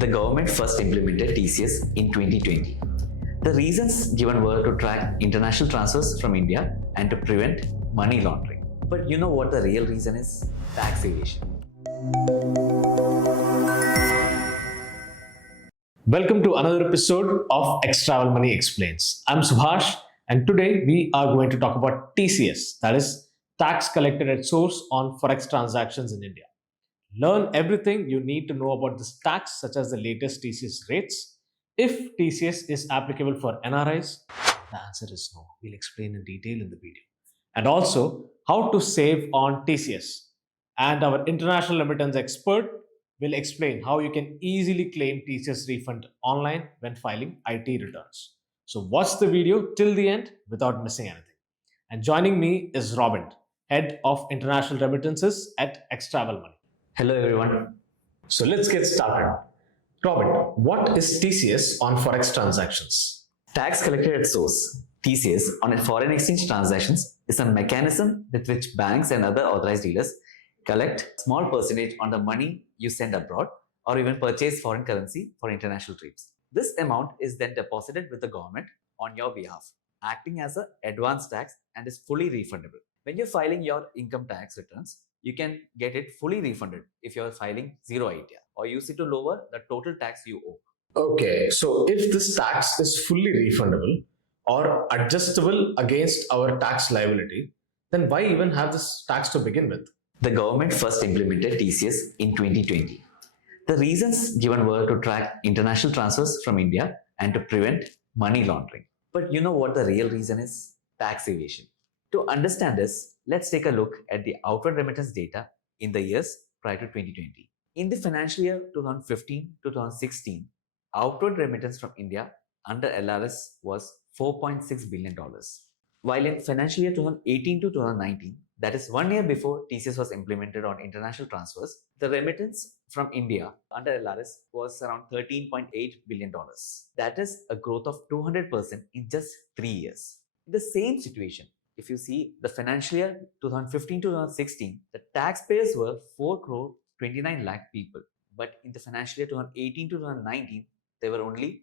The government first implemented TCS in 2020. The reasons given were to track international transfers from India and to prevent money laundering. But you know what the real reason is? Tax evasion. Welcome to another episode of ExTravelMoney Explains. I'm Subhash, and today we are going to talk about TCS, that is, tax collected at source on Forex transactions in India. Learn everything you need to know about this tax, such as the latest TCS rates. If TCS is applicable for NRIs, the answer is no. We'll explain in detail in the video. And also, how to save on TCS. And our international remittance expert will explain how you can easily claim TCS refund online when filing IT returns. So watch the video till the end without missing anything. And joining me is Robin, Head of International Remittances at ExTravelMoney. Hello everyone. So let's get started. Robin, what is TCS on Forex transactions? Tax collected at source, TCS, on foreign exchange transactions is a mechanism with which banks and other authorized dealers collect a small percentage on the money you send abroad or even purchase foreign currency for international trips. This amount is then deposited with the government on your behalf, acting as an advance tax and is fully refundable. When you're filing your income tax returns, you can get it fully refunded if you're filing zero ITR or use it to lower the total tax you owe. Okay, so if this tax is fully refundable or adjustable against our tax liability, then why even have this tax to begin with? The government first implemented TCS in 2020. The reasons given were to track international transfers from India and to prevent money laundering. But you know what the real reason is? Tax evasion. To understand this, let's take a look at the outward remittance data in the years prior to 2020. In the financial year 2015 to 2016, outward remittance from India under LRS was $4.6 billion. While in financial year 2018 to 2019, that is 1 year before TCS was implemented on international transfers, the remittance from India under LRS was around $13.8 billion. That is a growth of 200% in just 3 years. In the same situation, if you see the financial year 2015 to 2016, the taxpayers were 4 crore 29 lakh people. But in the financial year 2018 to 2019, there were only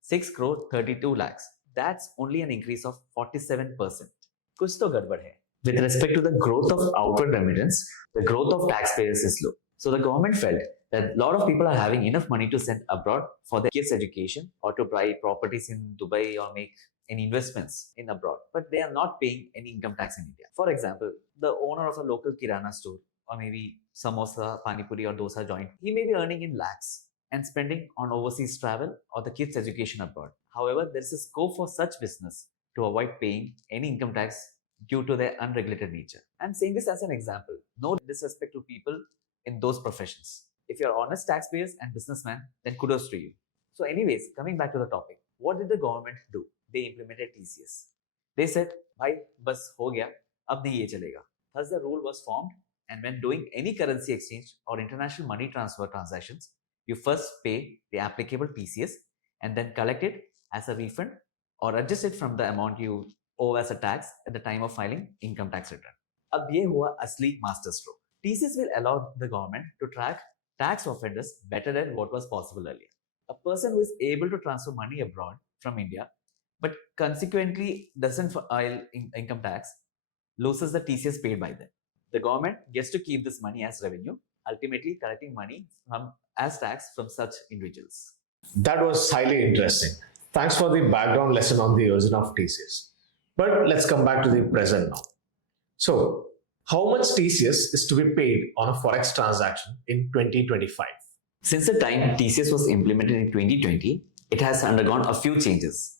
6 crore 32 lakhs. That's only an increase of 47%. Kuch to gadbad hai. With respect to the growth of outward remittance, the growth of taxpayers is low. So the government felt that a lot of people are having enough money to send abroad for their kids' education or to buy properties in Dubai or make any investments in abroad, but they are not paying any income tax in India. For example, the owner of a local kirana store or maybe samosa, pani puri or dosa joint, he may be earning in lakhs and spending on overseas travel or the kids' education abroad. However, there is a scope for such business to avoid paying any income tax due to their unregulated nature. I'm saying this as an example. No disrespect to people in those professions. If you're honest taxpayers and businessmen, then kudos to you. So anyways, coming back to the topic, what did the government do? They implemented TCS. They said, "Bhai, bas ho gaya, ab nahi ye chalega." Thus, the rule was formed, and when doing any currency exchange or international money transfer transactions, you first pay the applicable TCS and then collect it as a refund or adjust it from the amount you owe as a tax at the time of filing income tax return. Ab ye hua asli master stroke. TCS will allow the government to track tax offenders better than what was possible earlier. A person who is able to transfer money abroad from India but consequently doesn't file income tax loses the TCS paid by them. The government gets to keep this money as revenue, ultimately collecting money as tax from such individuals. That was highly interesting. Thanks for the background lesson on the origin of TCS. But let's come back to the present now. So, how much TCS is to be paid on a Forex transaction in 2025? Since the time TCS was implemented in 2020, it has undergone a few changes,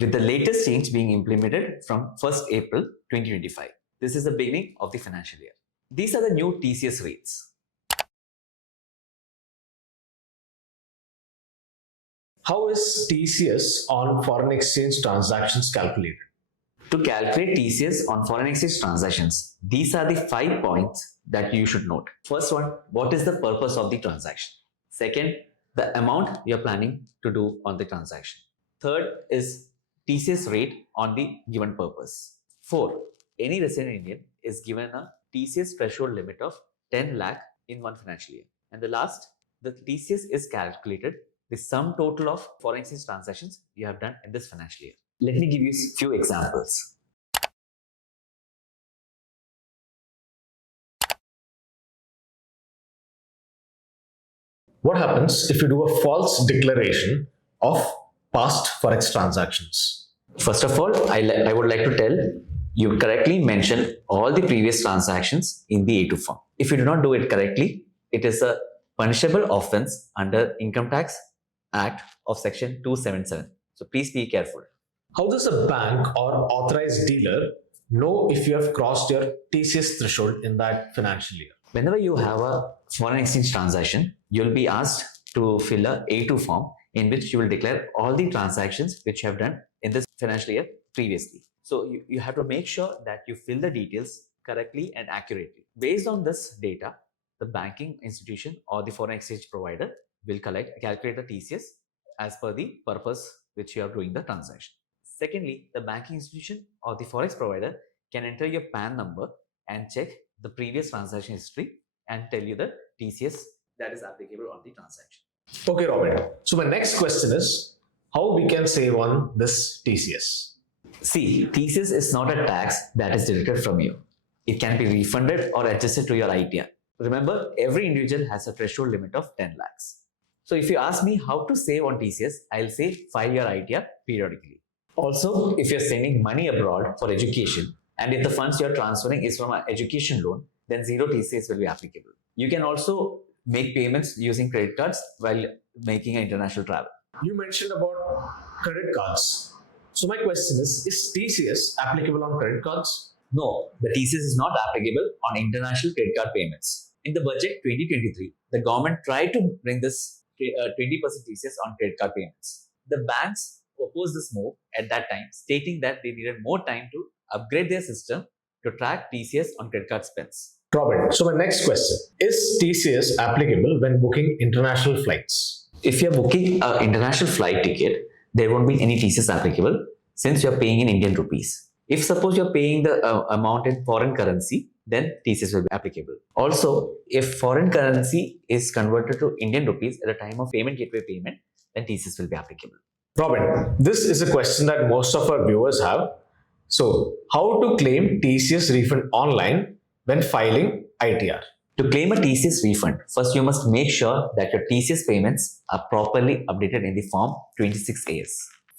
with the latest change being implemented from 1st April 2025. This is the beginning of the financial year. These are the new TCS rates. How is TCS on foreign exchange transactions calculated? To calculate TCS on foreign exchange transactions, these are the 5 points that you should note. First one, what is the purpose of the transaction? Second, the amount you're planning to do on the transaction. Third is TCS rate on the given purpose. 4. Any resident Indian is given a TCS threshold limit of 10 lakh in one financial year. And the last, the TCS is calculated the sum total of foreign exchange transactions you have done in this financial year. Let me give you a few examples. What happens if you do a false declaration of past Forex transactions? First of all, I would like to tell you correctly mention all the previous transactions in the A2 form. If you do not do it correctly, it is a punishable offense under Income Tax Act of Section 277. So please be careful. How does a bank or authorized dealer know if you have crossed your TCS threshold in that financial year? Whenever you have a foreign exchange transaction, you'll be asked to fill a A2 form in which you will declare all the transactions which you have done in this financial year previously. So you have to make sure that you fill the details correctly and accurately. Based on this data, the banking institution or the foreign exchange provider will calculate the TCS as per the purpose which you are doing the transaction. Secondly, the banking institution or the forex provider can enter your PAN number and check the previous transaction history and tell you the TCS that is applicable on the transaction. Okay, Robin. So my next question is how we can save on this TCS? See, TCS is not a tax that is deducted from you. It can be refunded or adjusted to your ITR. Remember, every individual has a threshold limit of 10 lakhs. So if you ask me how to save on TCS, I'll say file your ITR periodically. Also, if you're sending money abroad for education, and if the funds you're transferring is from an education loan, then zero TCS will be applicable. You can also make payments using credit cards while making an international travel. You mentioned about credit cards. So my question is TCS applicable on credit cards? No, the TCS is not applicable on international credit card payments. In the budget 2023, the government tried to bring this 20% TCS on credit card payments. The banks opposed this move at that time, stating that they needed more time to upgrade their system to track TCS on credit card spends. Robin, so my next question is TCS applicable when booking international flights? If you're booking an international flight ticket, there won't be any TCS applicable since you're paying in Indian rupees. If suppose you're paying the amount in foreign currency, then TCS will be applicable. Also, if foreign currency is converted to Indian rupees at the time of payment gateway payment, then TCS will be applicable. Robin, this is a question that most of our viewers have. So, how to claim TCS refund online when filing ITR? To claim a TCS refund, first you must make sure that your TCS payments are properly updated in the Form 26AS.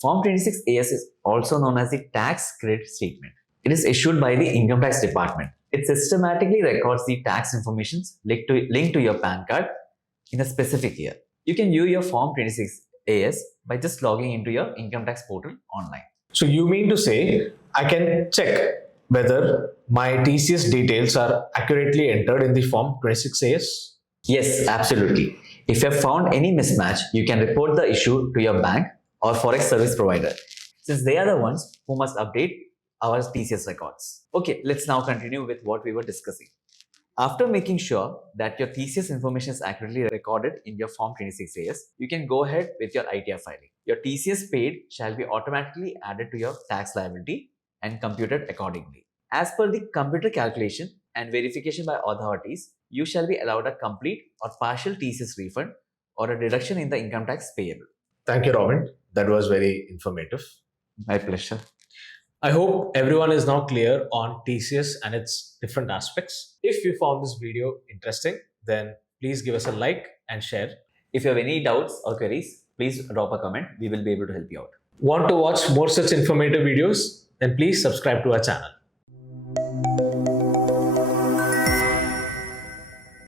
Form 26AS is also known as the Tax Credit Statement. It is issued by the Income Tax Department. It systematically records the tax information linked to your PAN card in a specific year. You can view your Form 26AS by just logging into your income tax portal online. So you mean to say I can check whether my TCS details are accurately entered in the Form 26AS? Yes, absolutely. If you have found any mismatch, you can report the issue to your bank or Forex service provider, since they are the ones who must update our TCS records. Okay, let's now continue with what we were discussing. After making sure that your TCS information is accurately recorded in your Form 26AS, you can go ahead with your ITR filing. Your TCS paid shall be automatically added to your tax liability and computed accordingly. As per the computer calculation and verification by authorities, you shall be allowed a complete or partial TCS refund or a deduction in the income tax payable. Thank you, Robin. That was very informative. My pleasure. I hope everyone is now clear on TCS and its different aspects. If you found this video interesting, then please give us a like and share. If you have any doubts or queries, please drop a comment. We will be able to help you out. Want to watch more such informative videos? Then please subscribe to our channel.